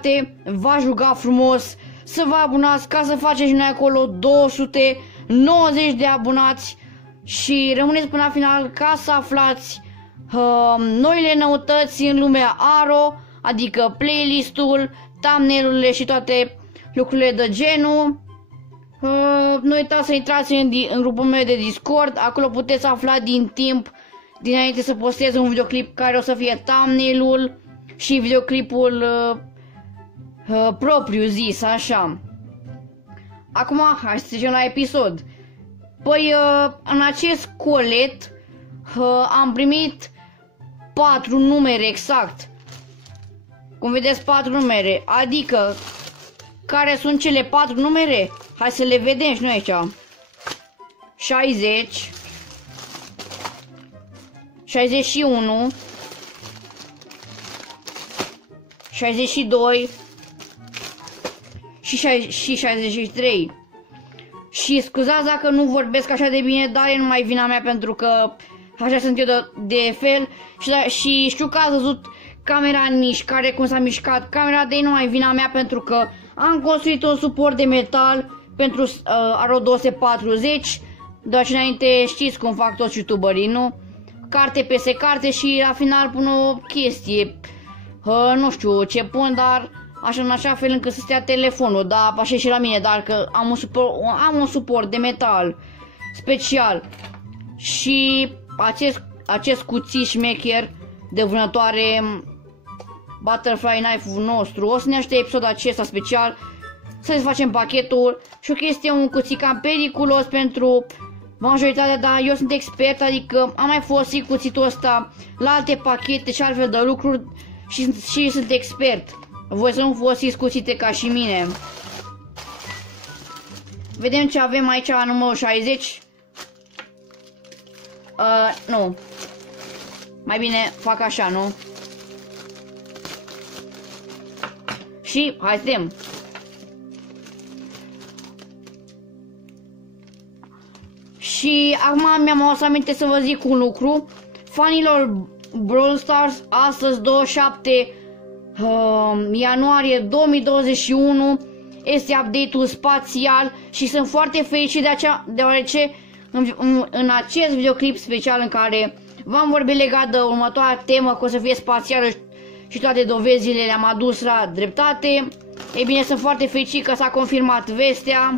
frate, v-aș ruga frumos să vă abonați ca să faceți și noi acolo 290 de abonați și rămâneți până la final ca să aflați noile noutăți în lumea Aro, adică playlist-ul, thumbnail-urile și toate lucrurile de genul. Nu uitați să intrați în grupul meu de Discord, acolo puteți afla din timp dinainte să postez un videoclip care o să fie thumbnail-ul și videoclipul propriu zis, așa. Acum hai să trecem la episod. Păi în acest colet am primit 4 numere exact. Cum vedeți, 4 numere, adică care sunt cele 4 numere? Hai să le vedem și noi aici. 60 61 62 și 63. Și scuzați dacă nu vorbesc așa de bine, dar e numai vina mea pentru că așa sunt eu de fel și știu că ați văzut camera în mișcare, cum s-a mișcat camera, de nu mai vina mea pentru că am construit un suport de metal pentru Aro 240, doar și înainte știți cum fac toți youtuberii, nu? Carte peste carte și la final pun o chestie, nu știu ce pun, dar așa în așa fel încât să stea telefonul, da, așa și la mine, dar că am un suport de metal special și acest cuțit șmecher de vânătoare Butterfly Knife-ul nostru. O să ne aștept episodul acesta special să facem pachetul și o chestie, un cuțit cam periculos pentru majoritatea, dar eu sunt expert, adică am mai folosit cuțitul ăsta la alte pachete și altfel de lucruri și sunt expert. Voi să nu folosiți cuțite ca și mine. Vedem ce avem aici la numărul 60. Nu. Mai bine fac așa, nu? Și hai să vedem. Și acum mi-am adus aminte să vă zic un lucru. Fanilor Brawl Stars, astăzi 27 ianuarie 2021 este update-ul spațial și sunt foarte fericit deoarece în acest videoclip special în care v-am vorbit legat de următoarea temă, că o să fie spațială și toate dovezile le-am adus la dreptate. Ei bine, sunt foarte fericit că s-a confirmat vestea.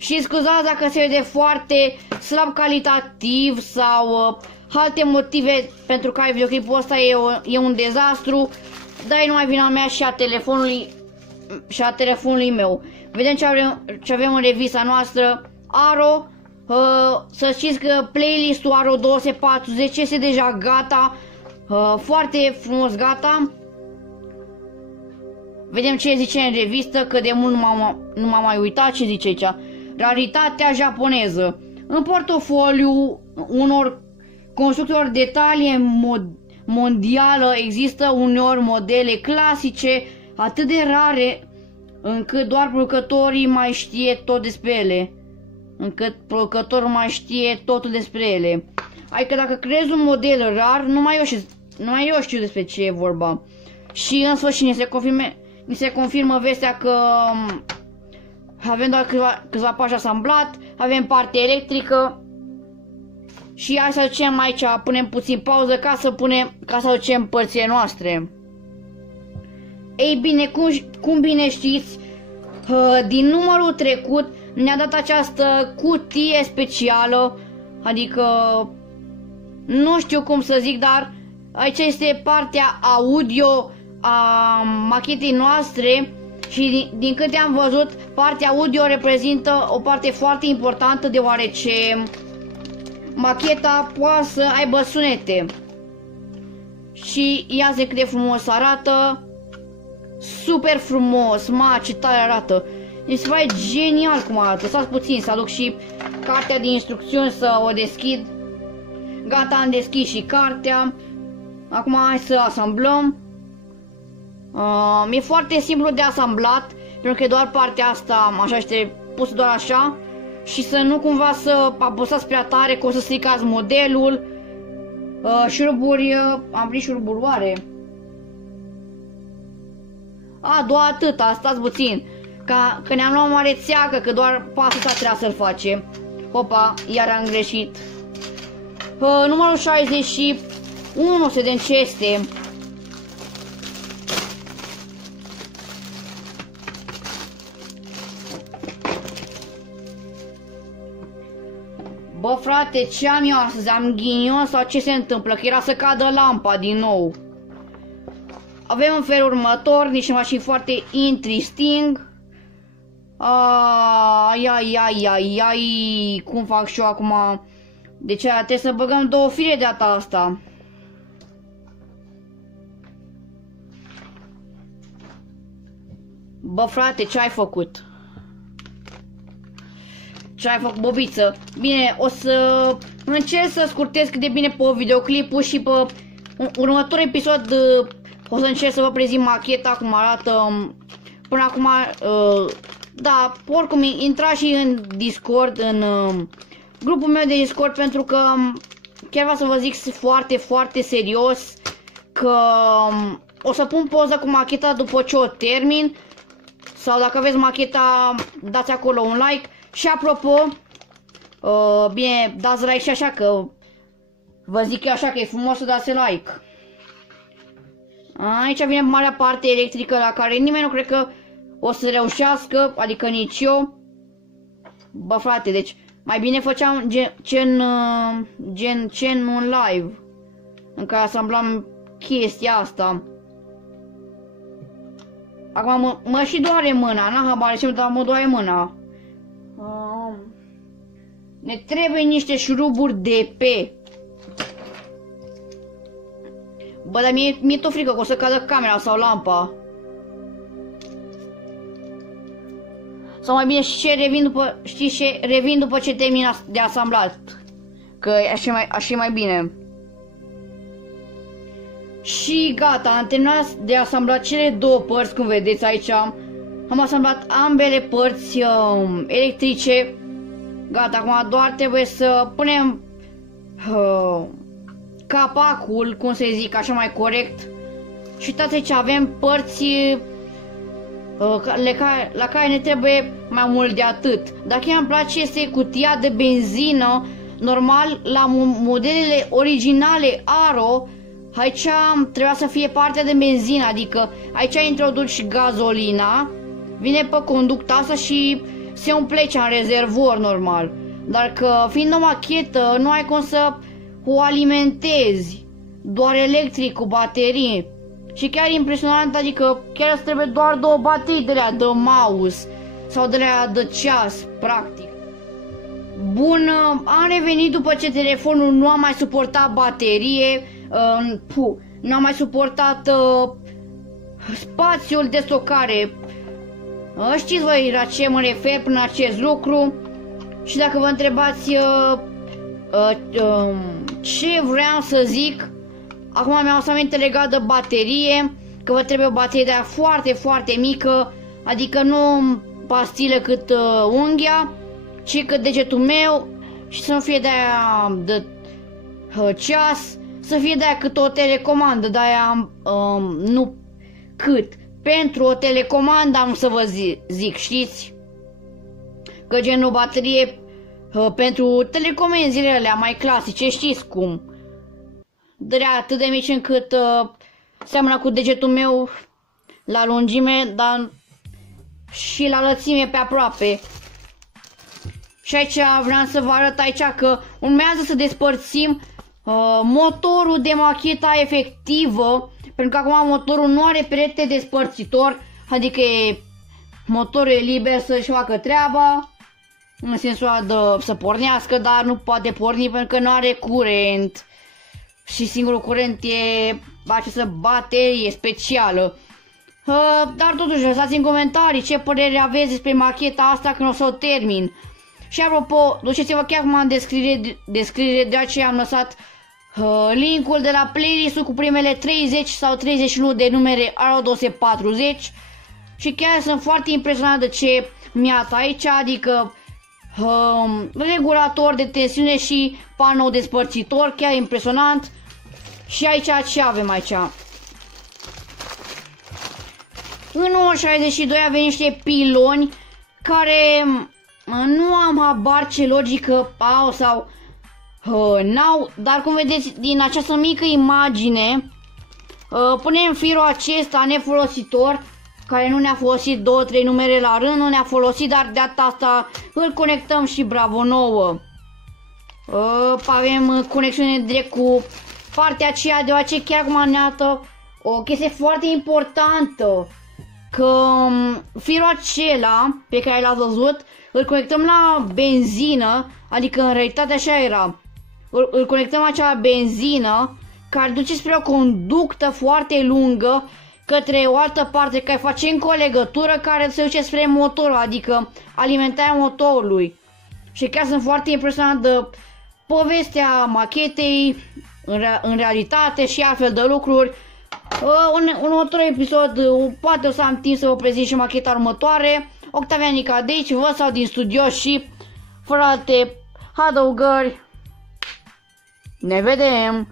Și scuzați dacă se vede foarte slab calitativ sau alte motive pentru care videoclipul ăsta e un dezastru, dar e numai vina mea și a telefonului meu. Vedem ce avem în revista noastră Aro. Să știți că playlistul Aro 240 este deja gata, foarte frumos gata. Vedem ce zice în revistă, că de mult nu m-am mai uitat ce zice aici. Raritatea japoneză. În portofoliu unor constructori de talie mondială există uneori modele clasice atât de rare încât doar producătorii mai știe tot despre ele. Totul despre ele. Adică dacă creezi un model rar, numai eu știu despre ce e vorba. Și în sfârșit ni se confirmă vestea că avem doar câțiva pași asamblat, avem partea electrică. Și hai să ducem aici, punem puțin pauză ca să ducem părțile noastre. Ei bine, cum bine știți, din numărul trecut ne-a dat această cutie specială, adică nu știu cum să zic, dar aici este partea audio a machetei noastre și din câte am văzut, partea audio reprezintă o parte foarte importantă deoarece macheta poate să aibă sunete. Și ia zi cât de frumos arată. Super frumos, ce tare arată. Mi se pare genial cum arată. Stați puțin să aduc și cartea de instrucțiuni să o deschid. Gata, am deschis și cartea. Acum hai să asamblăm. E foarte simplu de asamblat, pentru că doar partea asta așa este pusă doar așa. Și să nu cumva să apăsați prea tare, că o să stricați modelul. Șuruburi, am prins șuruburi oare? A, doar atâta, stați puțin. Că ne-am luat mare țeacă, că doar pasul ăsta trebuia să-l facem. Opa, iar am greșit. Numărul 61, să vedem ce este. Bă, frate, ce am eu astăzi? Am ghinion sau ce se întâmplă? Că era să cadă lampa din nou. Avem în felul următor niște mașini foarte interesting. Ai, cum fac și eu acum? Deci trebuie să băgăm două fire de data asta. Bă, frate, ce ai făcut? Ce ai făcut, bobiță? Bine, o să încerc să scurtez cât de bine pe videoclipul și pe următorul episod o să încerc să vă prezint macheta cum arată. Până acum, da, oricum intrați și în Discord, în grupul meu de Discord, pentru că chiar vreau să vă zic foarte, foarte serios că o să pun poză cu macheta după ce o termin. Sau dacă aveți macheta, dați acolo un like. Și apropo, bine, dați like și așa, că vă zic eu așa că e frumos să dați like. Aici vine marea parte electrică la care nimeni nu cred că o să reușească, adică nici eu. Bă, frate, deci mai bine făceam gen un live în care asamblam chestia asta. Acum mă și doare mâna, n-am habar ce, dar mă doare mâna. Ne trebuie niște șuruburi de pe. Bă, dar mi-e tot frică că o să cadă camera sau lampa. Sau mai bine revin după ce termin de asamblat. Că așa e mai bine. Și gata, am terminat de asamblat cele două părți, cum vedeți aici. Am asamblat ambele părți electrice. Gata, acum doar trebuie să punem capacul, cum să zic, așa mai corect. Și uitați aici avem părți la care ne trebuie mai mult de atât. Dacă îmi place este cutia de benzină. Normal, la modelele originale Aro, aici trebuia să fie partea de benzină, adică aici introduci gazolina, vine pe conducta asta și se umple aici în rezervor normal. Dar că fiind o machetă, nu ai cum să o alimentezi doar electric cu baterii. Și chiar impresionant, adică chiar îți trebuie doar două baterii de la de mouse sau de la de ceas, practic. Bun, am revenit după ce telefonul nu a mai suportat baterie, nu a mai suportat spațiul de stocare. Știți voi la ce mă refer prin acest lucru? Și dacă vă întrebați ce vreau să zic, acum mi-am să aminte legat de baterie, că vă trebuie o baterie de aia foarte, foarte mică, adică nu pastilă cât unghia, ci cât degetul meu, și să nu fie de aia de ceas, să fie de aia cât o telecomandă, de aia nu cât. Pentru o telecomandă am să vă zic, știți? Că gen o baterie pentru telecomenzile alea mai clasice, știți cum? De atât de mici încât seamănă cu degetul meu la lungime, dar și la lățime pe aproape. Și aici vreau să vă arăt aici că urmează să despărțim motorul de macheta efectivă, pentru că acum motorul nu are perete despărțitor, adică motorul e liber să-și facă treaba, în sensul de să pornească, dar nu poate porni pentru că nu are curent. Și singurul curent e această baterie specială. Dar totuși lăsați în comentarii ce părere aveți despre macheta asta când o să o termin. Și apropo, duceți-vă chiar acum în descriere, de aceea am lăsat linkul de la playlist-ul cu primele 30 sau 31 de numere Aro 240. Și chiar sunt foarte impresionat de ce mi-ați aici, adică regulator de tensiune și panou despărțitor, chiar impresionant. Și aici ce avem aici? În 962 avem niște piloni care nu am habar ce logică au sau n-au, dar cum vedeți din această mică imagine, punem firul acesta nefolositor, care nu ne-a folosit 2-3 numere la rând, nu ne-a folosit, dar de data asta îl conectăm și bravo nouă. Avem conexiune direct cu partea aceea, deoarece chiar cum arată o chestie foarte importantă, că firul acela pe care l-ați văzut îl conectăm la benzină, adică în realitate așa era. Îl conectăm la acea benzină care duce spre o conductă foarte lungă către o altă parte care face încă o legătură care se duce spre motor, adică alimentarea motorului. Și chiar sunt foarte impresionat de povestea machetei în realitate și altfel de lucruri. În următorul episod poate o să am timp să vă prezint și macheta următoare. Octavian Nica de aici, vă sau din studio și fără alte adăugări. Ne vedem!